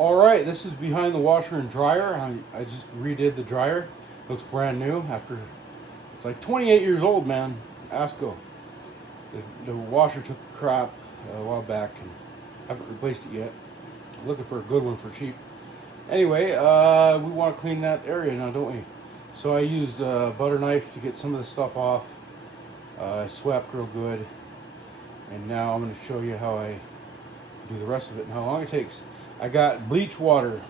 Alright, this is behind the washer and dryer. I just redid the dryer. Looks brand new after, it's like 28 years old, man. Asko. The washer took a crap a while back and haven't replaced it yet. I'm looking for a good one for cheap. Anyway, we want to clean that area now, don't we? So I used a butter knife to get some of the stuff off. I swept real good. And now I'm going to show you how I do the rest of it and how long it takes. I got bleach water.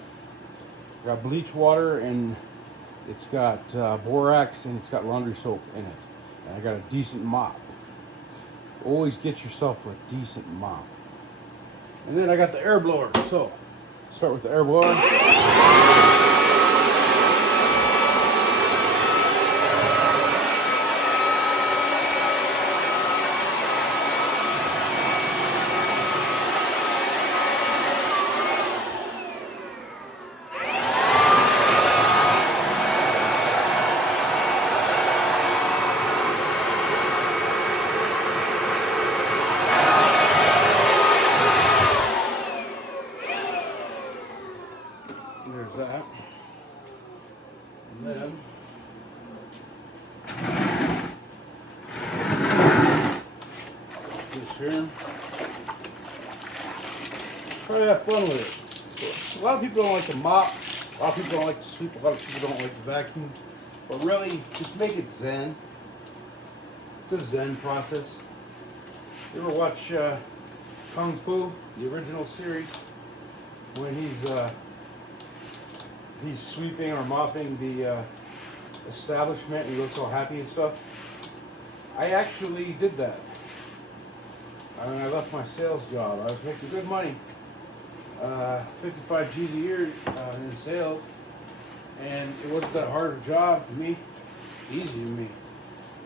And it's got borax and it's got laundry soap in it. And I got a decent mop. Always get yourself a decent mop. And then I got the air blower. So, start with the air blower. There's that. And then this here. Try to have fun with it. A lot of people don't like to mop. A lot of people don't like to sweep. A lot of people don't like to vacuum. But really, just make it zen. It's a zen process. You ever watch Kung Fu, the original series, when he's sweeping or mopping the establishment and he looks all happy and stuff? I actually did that. When I left my sales job, I was making good money, 55 G's a year in sales, and it wasn't that hard a job to me, easy to me.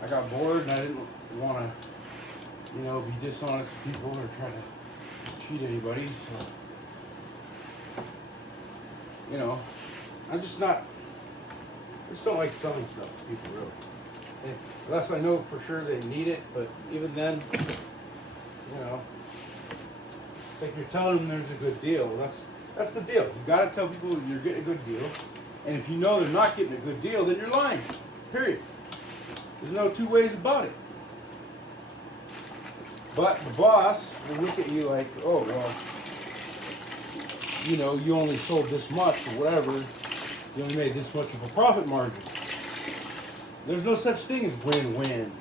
I got bored and I didn't want to, be dishonest to people or try to cheat anybody, so, I just don't like selling stuff to people, really. Unless I know for sure they need it, but even then, like you're telling them there's a good deal. That's the deal. You gotta tell people you're getting a good deal. And if you know they're not getting a good deal, then you're lying. Period. There's no two ways about it. But the boss will look at you like, oh, well, you only sold this much or whatever. You only made this much of a profit margin. There's no such thing as win-win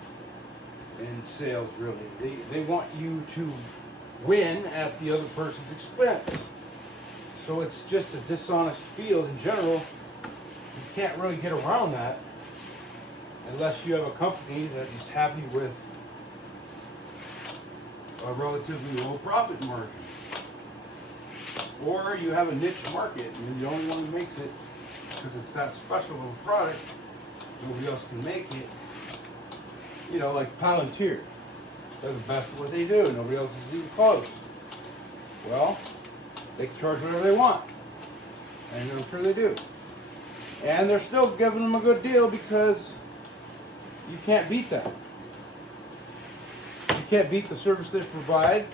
in sales, really. They want you to win at the other person's expense. So it's just a dishonest field in general. You can't really get around that unless you have a company that is happy with a relatively low profit margin. Or you have a niche market and you're the only one who makes it because it's that special of a product, nobody else can make it. Like Palantir. They're the best at what they do. Nobody else is even close. Well, they can charge whatever they want. And I'm sure they do. And they're still giving them a good deal because you can't beat that. You can't beat the service they provide.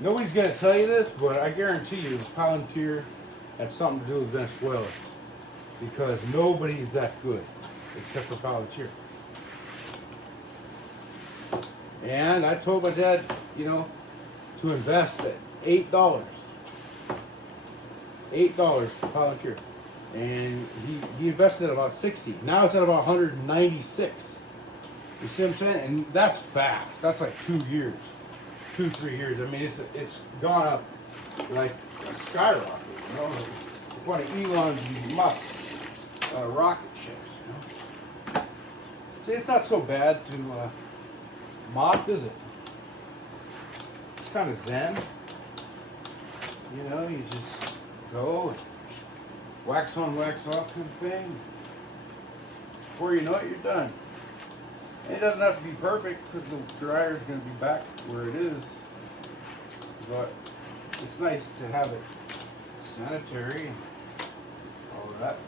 Nobody's going to tell you this, but I guarantee you Palantir had something to do with Venezuela. Because nobody is that good except for Palantir. And I told my dad, to invest at $8. $8 for Palantir. And he invested at about 60. Now it's at about 196. You see what I'm saying? And that's fast. That's like 2 years. 2-3 years. I mean, it's gone up like a skyrocket. One of Elon's Musk rocket ships. See, it's not so bad to mop, is it? It's kind of zen. You just go and wax on, wax off kind of thing. Before you know it, you're done. And it doesn't have to be perfect because the dryer is going to be back where it is. But it's nice to have it sanitary and all of that.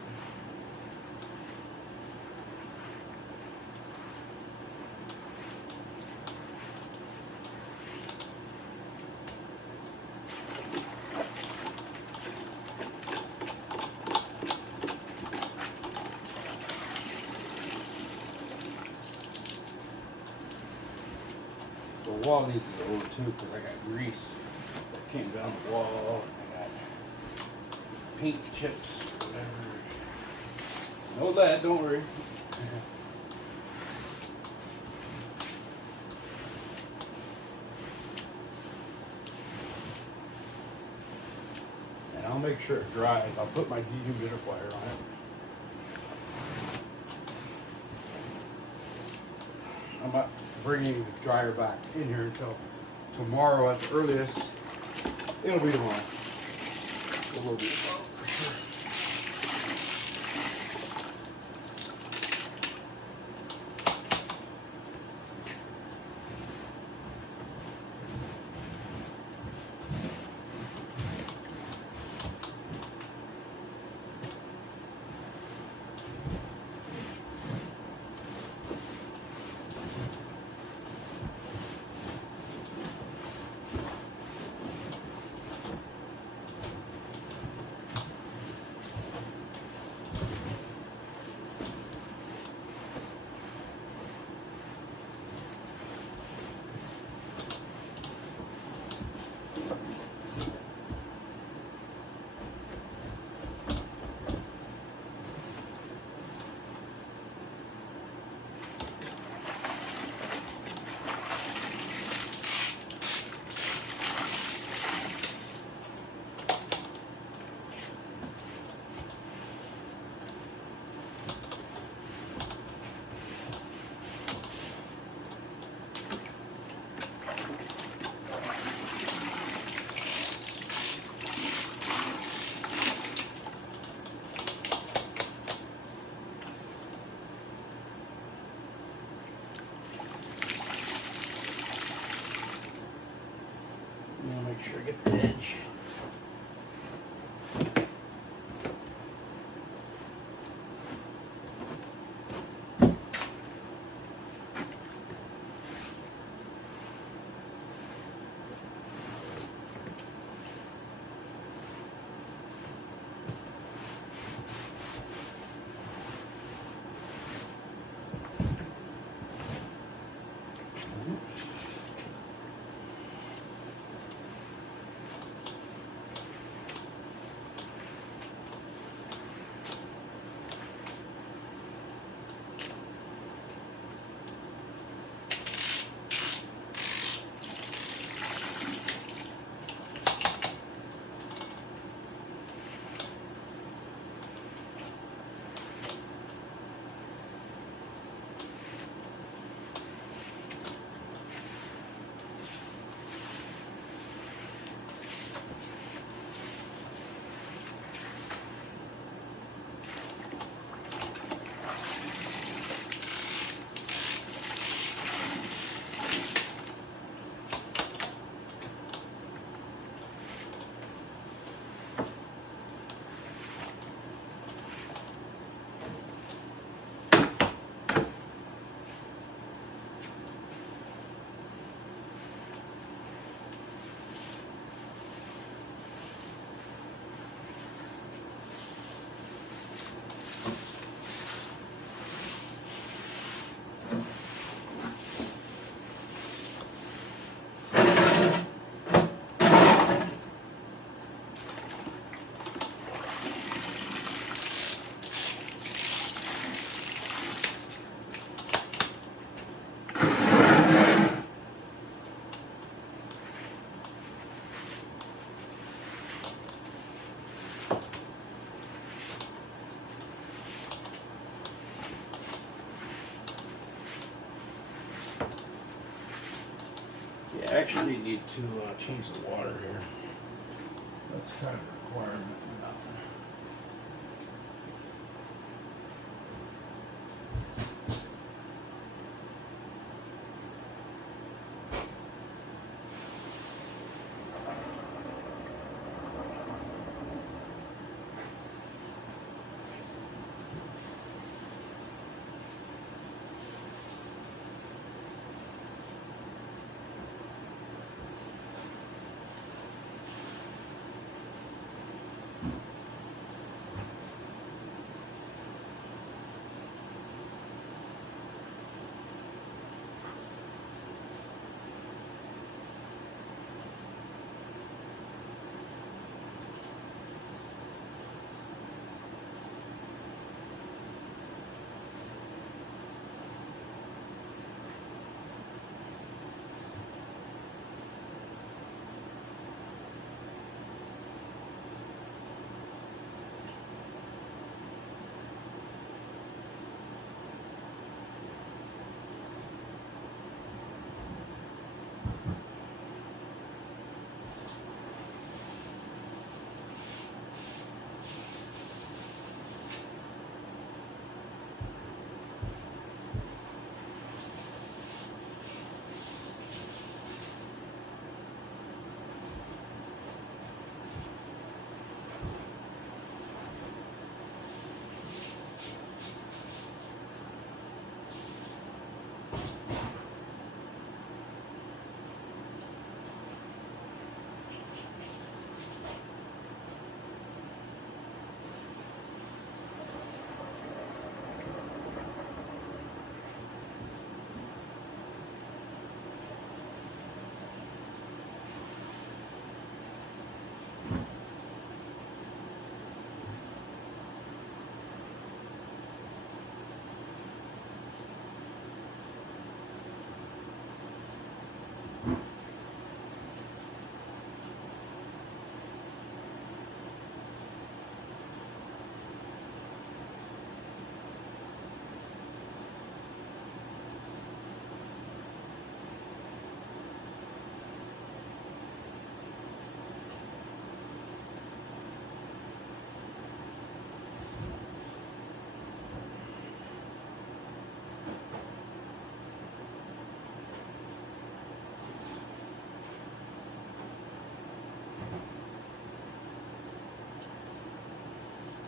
the wall needs to go over too because I got grease that came down the wall. I got paint chips, whatever. No lead, don't worry. And I'll make sure it dries. I'll put my dehumidifier on it. I'm not bringing the dryer back in here until tomorrow at the earliest. It'll be tomorrow. It will be tomorrow for sure. Make sure I get the edge. I actually need to change the water here. That's kind of a requirement or nothing.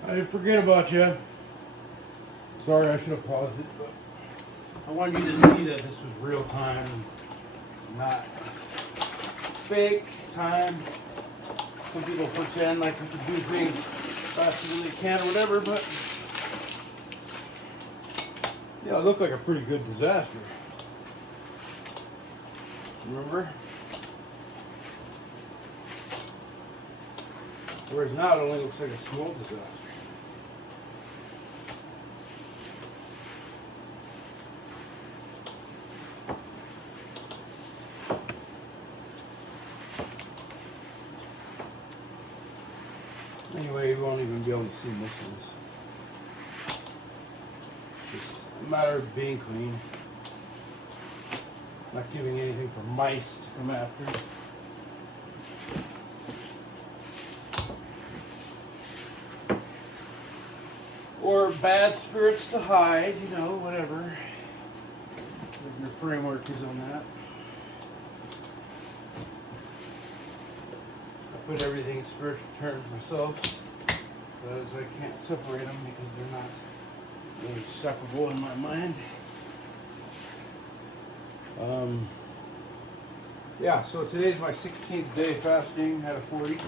I didn't forget about you. Sorry, I should have paused it, but I wanted you to see that this was real time, not fake time. Some people pretend like we can do things faster than they can or whatever, but yeah, it looked like a pretty good disaster. Remember? Whereas now it only looks like a small disaster. Anyway, you won't even be able to see most of this. Just a matter of being clean. Not giving anything for mice to come after. Or bad spirits to hide, you know, whatever. If your framework is on that. I put everything in spiritual terms myself, because I can't separate them because they're not really separable in my mind. Yeah, so today's my 16th day fasting, had a 40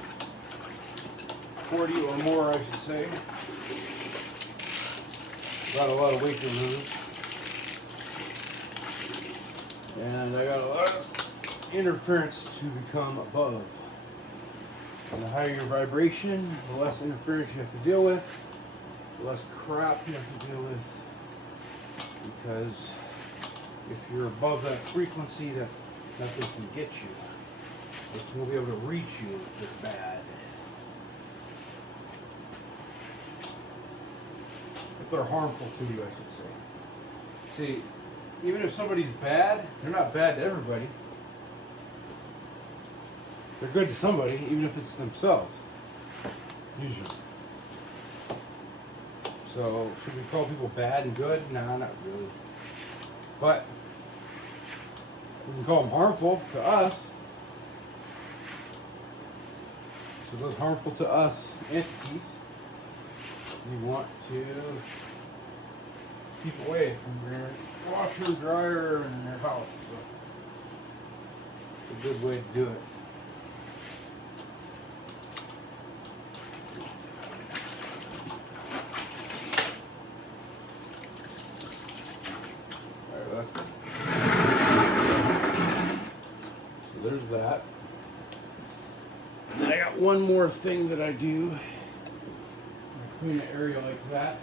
or more, I should say. Got a lot of weight to lose. And I got a lot of interference to become above. And the higher your vibration, the less interference you have to deal with, the less crap you have to deal with. Because if you're above that frequency, that nothing can get you. It won't be able to reach you if they're bad. If they're harmful to you, I should say. See, even if somebody's bad, they're not bad to everybody. They're good to somebody, even if it's themselves. Usually. So, should we call people bad and good? Nah, not really. But we can call them harmful to us. So those harmful to us entities, you want to keep away from your washer and dryer and your house. So it's a good way to do it. So there's that. And then I got one more thing that I do. I clean an area like that.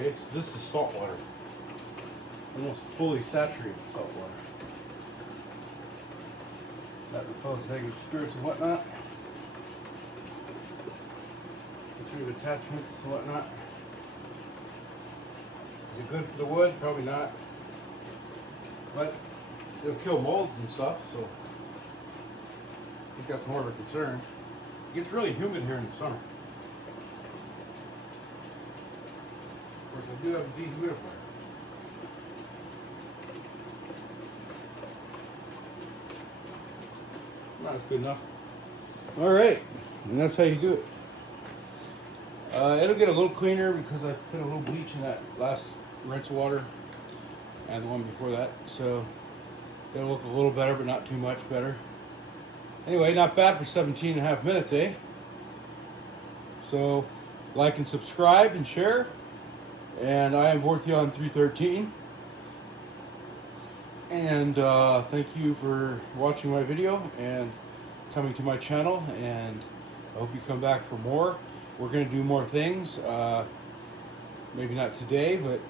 Okay, so this is salt water. Almost fully saturated salt water. That repels negative spirits and whatnot. Through attachments and whatnot. Is it good for the wood? Probably not. But it'll kill molds and stuff, so I think that's more of a concern. It gets really humid here in the summer. Of course, I do have a dehumidifier. That's good enough. All right, and that's how you do it. It'll get a little cleaner because I put a little bleach in that last rinse water and the one before that. So it'll look a little better, but not too much better. Anyway, not bad for 17.5 minutes, eh? So like and subscribe and share. And I am Vortheon313. And thank you for watching my video and coming to my channel. And I hope you come back for more. We're going to do more things. Maybe not today, but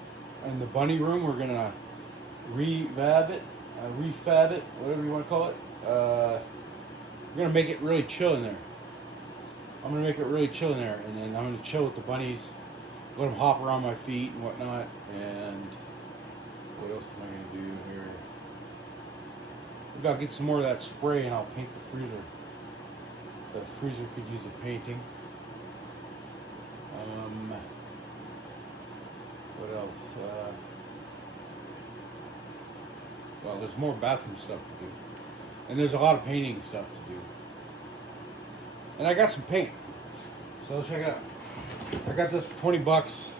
in the bunny room, we're going to refab it, whatever you want to call it. We're going to make it really chill in there. I'm going to make it really chill in there, and then I'm going to chill with the bunnies, let them hop around my feet and whatnot. And what else am I going to do here? Maybe I'll get some more of that spray and I'll paint the freezer. The freezer could use a painting. What else? Well, there's more bathroom stuff to do. And there's a lot of painting stuff to do. And I got some paint. So check it out. I got this for 20 bucks.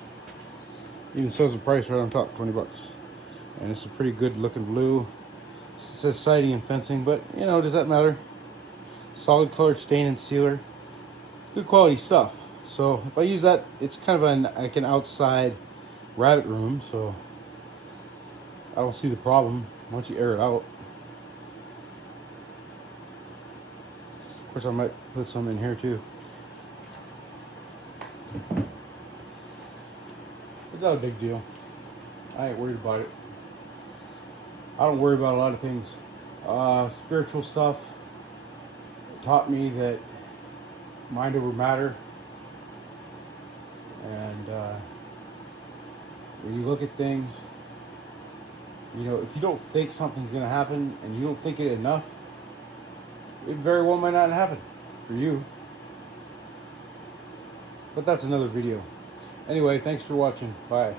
Even says the price right on top, 20 bucks. And it's a pretty good looking blue. It says siding and fencing, but you know, does that matter? Solid color stain and sealer. Good quality stuff. So if I use that, it's kind of like an outside rabbit room, so I don't see the problem once you air it out. Of course, I might put some in here too. It's not a big deal. I ain't worried about it. I don't worry about a lot of things. Spiritual stuff taught me that mind over matter. And when you look at things, you know, if you don't think something's going to happen and you don't think it enough, it very well might not happen for you. But that's another video. Anyway, thanks for watching. Bye.